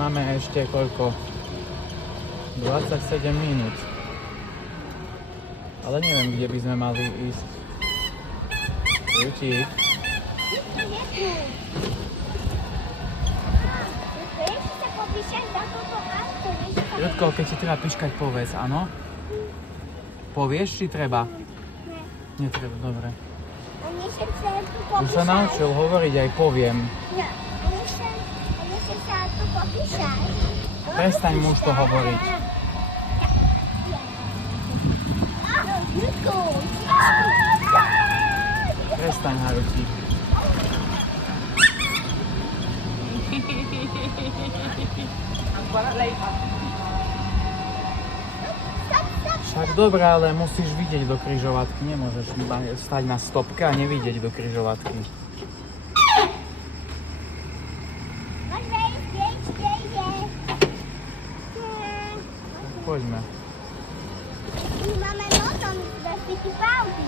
Máme ešte koľko? 27 minút. Ale neviem, kde by sme mali ísť. Jutík. Ľudko, keď ti treba piškať, povedz, áno? Povieš, či treba? Netreba, dobre. Už sa naučil hovoriť, aj poviem. Prestaň mu už to hovoriť. Prestaň, Haruti. Však dobré, ale musíš vidieť do križovatky. Nemôžeš stať na stopke a nevidieť do križovatky. Poďme. Máme notom do Fittipaldi.